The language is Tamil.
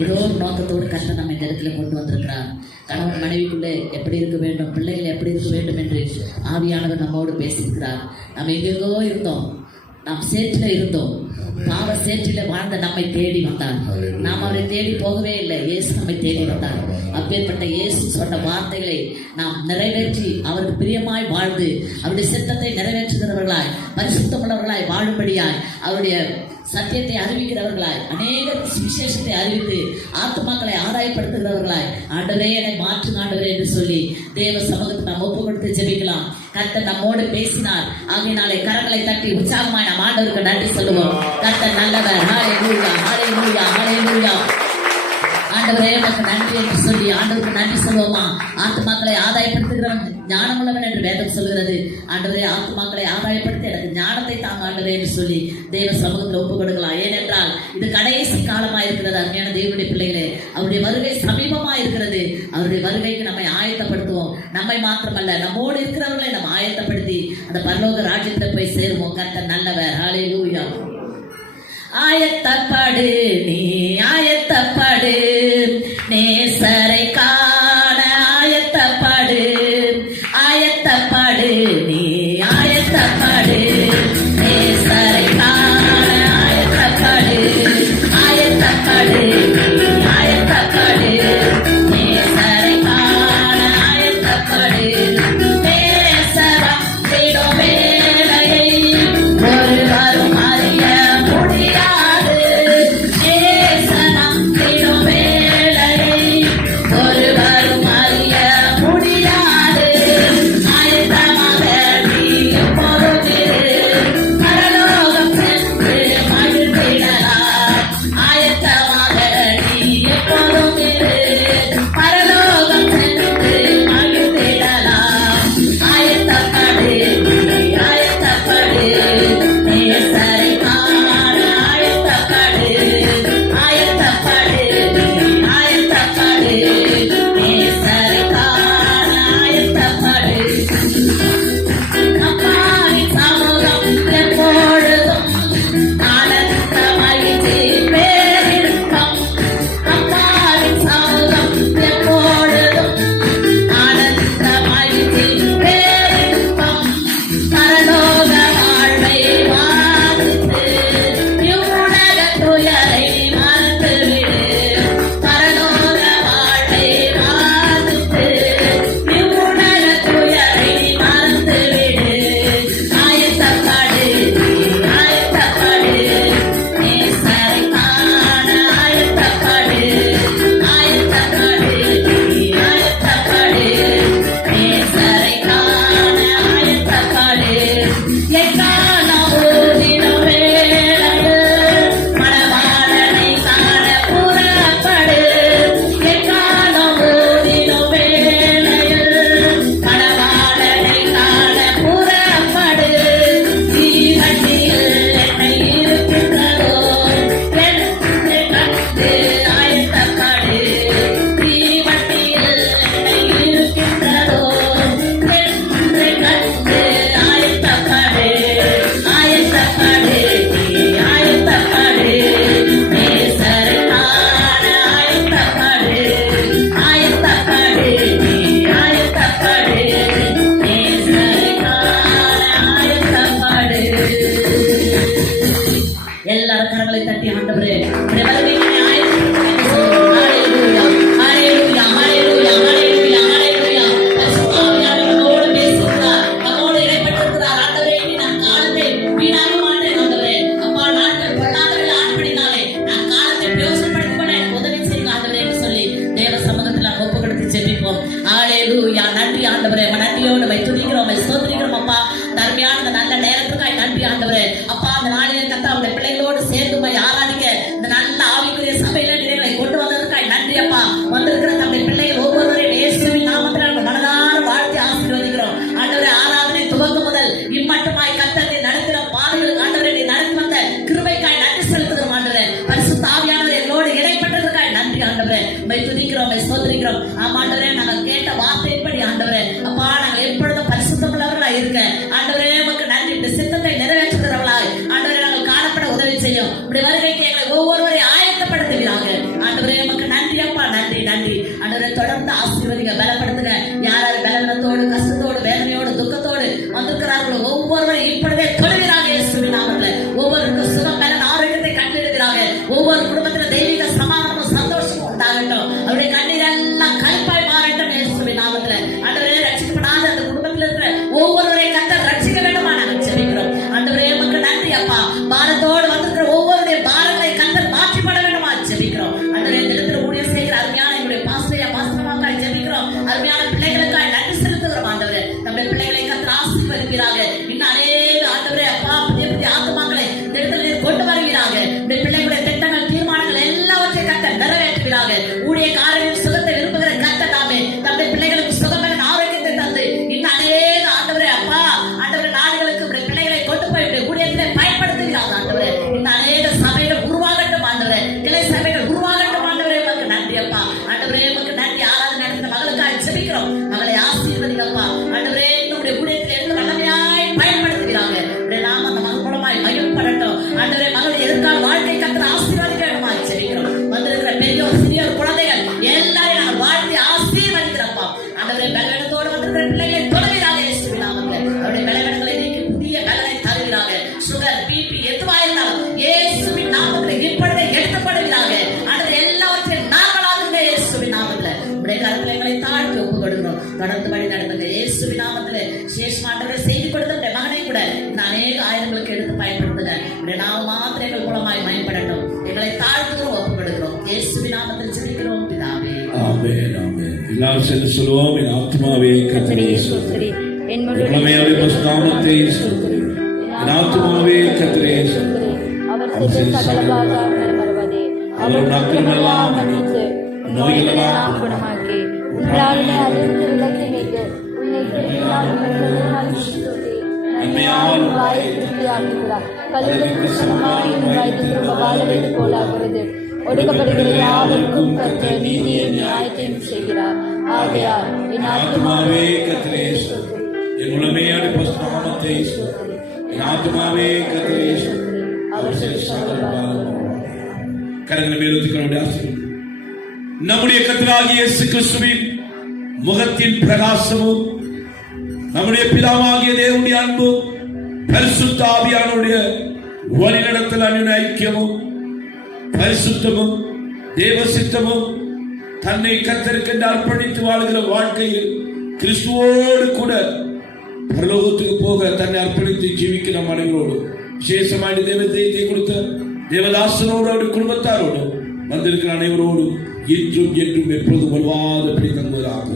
ஏதோ ஒரு நோக்கத்தோடு கர்த்தர் நம்ம இந்த இடத்துல கொண்டு வந்திருக்கிறார். கணவன் மனைவிக்குள்ளே எப்படி இருக்க வேண்டும், பிள்ளைகள் எப்படி இருக்க வேண்டும் என்று ஆவியானவர் நம்மோடு பேசியிருக்கிறார். நம்ம எங்கெங்கோ இருந்தோம், நாம் சேற்றில் இருந்தோம், பாவ சேற்றில வாழ்ந்த நம்மை தேடி வந்தார். நாம் அவரை தேடி போகவே இல்லை, இயேசு நம்மை தேடி வந்தார். அப்பேற்பட்ட இயேசு சொன்ன வார்த்தைகளை நாம் நிறைவேற்றி அவருக்கு பிரியமாய் வாழ்ந்து அவருடைய சித்தத்தை நிறைவேற்றுகிறவர்களாய் பரிசுத்தமுள்ளவர்களாய் வாழும்படியாய் அவருடைய சத்தியத்தை அறிவிக்கிறவர்களாய் அநேக விசேஷத்தை அறிவித்து ஆத்துமாக்களை ஆதாயப்படுத்துகிறவர்களாய் ஆண்டவரே என்னை மாற்று ஆண்டவரே என்று சொல்லி தேவ சமூகத்தை நாம் ஒப்பு கொடுத்து ஜெபிக்கலாம். கர்த்தர் நம்மோடு பேசினார். ஆகையினாலே கரங்களை தட்டி உற்சாகமாய் நாம் ஆண்டவருக்கு நன்றி சொல்லுவோம். கர்த்தர் நல்லவர். ஹல்லேலூயா, ஹல்லேலூயா, ஹல்லேலூயா. ஆண்டவரே உனக்கு நன்றி என்று சொல்லி ஆண்டவருக்கு நன்றி சொல்லுவோமா? ஆத்துமாக்களை ஆதாயப்படுத்துகிறவன் ஞானமுள்ளவன் என்று வேதம் சொல்கிறது. ஆண்டவரே ஆத்துமாக்களை ஆதாயப்படுத்தி எனக்கு ஞானத்தை தாங்க ஆண்டவரே என்று சொல்லி தேவ சமூகத்தில் ஒப்பு கொடுக்கலாம். ஏனென்றால் இது கடைசி காலமாக இருக்கிறது. அருமையான தேவனுடைய பிள்ளைகளே, அவருடைய வருகை சமீபமாக இருக்கிறது. அவருடைய வருகைக்கு நம்மை ஆயத்தப்படுத்துவோம். நம்மை மாத்திரமல்ல, நம்மோடு இருக்கிறவர்களை நம்ம ஆயத்தப்படுத்தி அந்த பரலோக ராஜ்யத்தில் போய் சேருவோம். கர்த்தர் நல்லவர். ஹல்லேலூயா. ஆயத்தப்படு நீ, ஆயத்தப்படு, நேசரை காண ஆயத்தப்படு, ஆயத்தப்படு நீ, ஆயத்தப்படு, நேசரை காண ஆயத்தப்படு, ஆயத்தப்படு, ஆயத்தப்படு, நேசரை காண ஆயத்தப்படு. நேசரம் தேடும் வேளையை ஒருவரும் அறிய முடியாது. நேசரம் தேடும் வேளையை ஒருவரும் அறிய முடியாது. ஆயத்தமாக நீ எப்போதும் இரு, பரலோகம் சென்று மகிழ்ந்திடலாம். ஆயத்தமாக நீ எப்போதும் இரு, பரலோகம் சென்று மகிழ்ந்திடலாம். ஆயத்தப்படு, ஆயத்தப்படு, நேசரை காண ஆயத்தப்படு, ஆயத்தப்படு, ஆயத்தப்படு, நேசரை காண ஆயத்தப்படு. அப்பாவின் சமூகம் எப்பொழுதும் ஆனந்த மகிழ்ச்சி பேரிருக்கும். அப்பாவின் சமூகம் எப்பொழுதும் ஆனந்த மகிழ்ச்சி பேரிருக்கும். பரலோக வாழ்வை வாதித்து இவ்வுலக துயரை மறந்துவிடு. பரலோக வாழ்வை வாதித்து இவ்வுலக துயரை மறந்துவிடு. ஆயத்தப்படு, ஆயத்தப்படு, நேசரை காண ஆயத்தப்படு, ஆயத்தப்படு, ஆயத்தப்படு, நேசரை காண ஆயத்தப்படு. எக்காலம் ஊதிடும் வேளையில் மணவாளனை காண புறப்படு. எக்காலம் ஊதிடும் வேளையில் மணவாளனை காண புறப்படு. தீவண்டியில் என்னை இருக்கின்றதோ என்று கண்டு ஆயத்தப்படு. தீவண்டியில் என்னை இருக்கின்றதோ என்று கண்டு ஆயத்தப்படு. ஆயத்தப்படு, ஆயத்தப்படு, நேசரை காண ஆயத்தப்படு. ஆயத்தப்படு, ஆயத்தப்படு, நேசரை காண ஆயத்தப்படு. எல்லாரும் கரங்களை தட்டி ஆண்டவரே உம்முடைய வருகைக்கு ஆயத்தப்படுத்துங்கள். ஹல்லேலூயா, ஹல்லேலூயா, ஹல்லேலூயா, ஹல்லேலூயா. பரிசுத்த ஆவியானவர் நம்மோடு பேசுகிறார், நம்மோடு இடைப்பட்டிருக்கிறார். ஆண்டவரே, இனி நான் காலத்தை வீணாக்க மாட்டேன். ஆண்டவரே, அப்பா, நாட்கள் பொல்லாதவர்கள் ஆட்படினாலே நான் காலத்தை பிரயோஜனப்படுத்திக் கொள்ள எனக்கு உதவி செய்யுங்க ஆண்டவரே என்று சொல்லி தேவ சமூகத்தில் நாம் ஒப்பு கொடுத்து ஜெபிப்போம். ஹல்லேலூயா. நன்றி ஆண்டவரே, நன்றியோடு வை துதிக்கிறோம், வை ஸ்தோத்திரிக்கிறோம். அப்பா, தர்மையான இந்த நல்ல நேரத்துக்காய் நன்றி ஆண்டவரே. அப்பா, அந்த நாளிலே கர்த்தாவுடைய பிள்ளைகளோடு சேர்ந்து போய் ஆராதிக்க இந்த நல்ல ஆவிக்குரிய சபையில நீங்களை கொண்டு வந்ததற்காய் நன்றி அப்பா. வந்திருக்கிற நம்முடைய பிள்ளைகள் ஒவ்வொருவரையும் இயேசுவின் நாமத்தில் நாங்கள் மனதார வாழ்த்தி ஆசீர்வதிக்கிறோம். ஆண்டவரே, ஆராதனை துவக்கம் முதல் இம்மட்டுமாய் கர்த்தரை நடக்கிற பாதைகளுக்கு ஆண்டவரை நீ நடத்தி வந்த கிருபைக்காய் நன்றி செலுத்துகிறோம். ஆண்டவரே, பரிசுத்த ஆவியானவர் என்னோடு இடைப்பட்டதற்காய் நன்றி ஆண்டவரே. உம்மை துதிக்கிறோம், உம்மை ஸ்தோத்திரிக்கிறோம். ஆண்டவரே, நாங்கள் கேட்ட வார்த்தையின்படி ஆண்டவரே அப்பா, நாங்கள் எப்பொழுதும் பரிசுத்தமுள்ளவர்களாய் இருக்க ஆண்டவரே உமக்கு நன்றி. இந்த சித்தத்தை நிறைவேற்றுகிறவர்களாய் ஆண்டவரே நாங்கள் காணப்பட உதவி செய்யும். இப்படி வருகைக்கு எங்களை ஒவ்வொருவரையும் ஆயத்தப்படுத்துவீராக ஆண்டவரே. நன்றி. ஆண்டவரே தொடர்ந்து ஆசீர்வதிங்க, பலப்படுத்துங்க. யார் யார் பலவீனத்தோடு, கஷ்டத்தோடு, வேதனையோடு, துக்கத்தோடு வந்திருக்கிறார்களோ ஒவ்வொருவரும் இப்பொழுதே தொழுகிறாங்க இயேசுவின் நாமத்தில். ஒவ்வொருவருக்கும் சுகம், பலன், ஆரோக்கியத்தை கண்டெடுக்கிறாங்க. ஒவ்வொரு குடும்பத்தில் தெய்வீக சமாதானமும் சந்தோஷமும் உண்டாகட்டும். அவருடைய கண்ணீர் எல்லாம் கல்பாய் மாறட்டும் இயேசுவின் நாமத்தில். ஆண்டவரே ரட்சிக்கப்படாத அந்த குடும்பத்தில் இருக்கிற ஒவ்வொருவரை கர்த்தர் ரட்சிக்க வேண்டுமா நாங்கள் ஜெபிக்கிறோம். ஆண்டவரே உமக்கு நன்றி அப்பா. பாரத்தோடு வந்திருக்கிற ஒவ்வொருடைய பாரங்களை கர்த்தர் மாற்றிப்பட வேண்டுமா ஜெபிக்கிறோம். ஆண்டவரே இந்த இடத்துல ஊழியம் செய்கிற அருமையான எங்களுடைய பாஸ்டர்மாக்காய் ஜெபிக்கிறோம். அருமையான பிள்ளைகளுக்காய் நன்றி செலுத்துகிறோம். ஆண்டவரே நம்முடைய பிள்ளைகளை கர்த்தர் ஆசீர்வதிப்பீராக. இன்னும் அநேக ஆண்டவரே அப்பா புதிய புதிய ஆத்துமாக்களை இந்த இடத்துல கொண்டு வருவீராக. இந்த பிள்ளைகளுடைய திட்டங்கள், தீர்மானங்கள் எல்லாவற்றையும் கர்த்தர் நிறைவேற்றுவீராக. ஊழியக்காரரின் சுகத்தை விரும்புகிற கர்த்தர் தாமே நம்முடைய பிள்ளைகளுக்கு சுகமான ஆரோக்கியத்தை தந்து இன்னும் அநேக ஆண்டவரே அப்பா ஆண்டவரே நாடுகளுக்கு உடைய பிள்ளைகளை கொண்டு போய் ஊழியத்திலே பயன்படுத்துகிறாங்க. ஆண்டவரே இன்னும் அநேக சபைகள் உருவாகட்டும். ஆண்டவரே கிளை சபைகள் உருவாகட்டும். ஆண்டவரே உமக்கு நன்றி அப்பா. ஆண்டவரே உமக்கு நன்றி. ஆராதனை நடந்த மகளுக்காக ஜெபிக்கிறோம். மகளை ஆசீர்வதிங்கப்பா. ஆண்டவரே நம்முடைய ஊழியத்தில் எந்த வல்லமையாய் பயன்படுத்துகிறாங்க. நாம அந்த மகள் மூலமாய் மகிழ்ப்படட்டும். ஆண்டவரே மகள் எதிர்கால வாழ்க்கை கர்த்தர் ஆசீர்வதிக்க வேண்டுமா ஜெபிக்கிறோம். வந்திருக்கிற பெரியோர், சிறியோர், குழந்தைகள் எல்லாரையும் நாங்கள் வாழ்த்தி ஆசீர்வதிக்கிறப்பா. ஆண்டவரே பலவீனத்தோடு வந்திருக்கிற பிள்ளைகளை தொலைவீராக இயேசுவின் நாமத்தில். அவருடைய பலவீனங்களை நீக்கி புதிய பலனை தருவீராக. சுகர், பிபி எதுவாக இருந்தாலும் இயேசுவின் நாமத்தில் இப்பொழுதே எடுக்கப்படுவீராக. ஆண்டவரே எல்லாவற்றையும் நாங்களாகுங்க இயேசுவின் நாமத்தில். உடைய கருத்துல எங்களை தாழ்த்தி ஒப்புக் கொடுக்கிறோம். தொடர்ந்து வழி நடத்துங்க இயேசுவின் நாமத்தில். சேஷம் ஆண்டவரை செய்தி கொடுத்த மகனை கூட இந்த அநேக ஆயிரங்களுக்கு எடுத்து பயன்படுத்துங்க. உடைய நாம மாத்திரம் எங்கள் மூலமாய் பயன்படட்டும். எங்களை தாழ்த்துகிறோம், ஒப்புக் கொடுக்கிறோம். இயேசுவின் நாமத்தில் ஜெபிக்கிறோம் பிதாவே. ஆமென், ஆமென். எல்லாரும் சேர்ந்து சொல்லுவோம். என் ஆத்துமாவே கர்த்தரை ஸ்தோத்திரி, என் முழுமையாவே நாமத்தை ஸ்தோத்திரி, என் ஆத்துமாவே கர்த்தரை ஸ்தோத்திரி. அவர் செய்த சகல உபகாரங்கள் மறவாதே. அவர் நற்கிரியைகளெல்லாம் மன்னித்து நோய்களெல்லாம் குணமாக்கி உன்னை அதிர்ந்து விலக்கி மீட்டு உன்னை திருப்பினால் பெற்றதினால் ஸ்தோத்திரி. நன்மையால் வாயை திருப்தியாக்குகிறார். கல்லுக்கு சமமாய் உன் வயது திரும்ப வாழவது போலாகிறது. ஒடுக்கப்படுகிற யாவருக்கும் கர்த்தர் நீதியையும் நியாயத்தையும் செய்கிறார். ஆகையால் என் ஆத்துமாவே கர்த்தரை ஸ்தோத்திரி, என் முழுமையான நாமத்தை ஸ்தோத்திரி, என் ஆத்துமாவே கர்த்தரை ஸ்தோத்திரி. அவர் செய்த சகல உபகாரங்கள். கரங்களை மேலோதி நம்முடைய கர்த்தராகிய இயேசு கிறிஸ்துவின் முகத்தின் பிரகாசமும் நம்முடைய பிதாவாகிய தேவனுடைய அன்பும் பரிசுத்த ஆவியானவருடைய வழிநடத்தல் அன்பின் ஐக்கியமும் பரிசுத்தமும் தேவ சித்தமும் தன்னை கர்த்தருக்கென்று அர்ப்பணித்து வாழ்கிற வாழ்க்கையில் கிறிஸ்துவோடு கூட பரலோகத்துக்கு போக தன்னை அர்ப்பணித்து ஜீவிக்கிற அனைவரோடு விசேஷமான தேவத்தை கொடுத்த தேவதாசனோடு அவருடைய குடும்பத்தாரோடு வந்திருக்கிற அனைவரோடு இன்றும் என்றும் எப்பொழுதும் வருவாதபடி தங்குவதாக.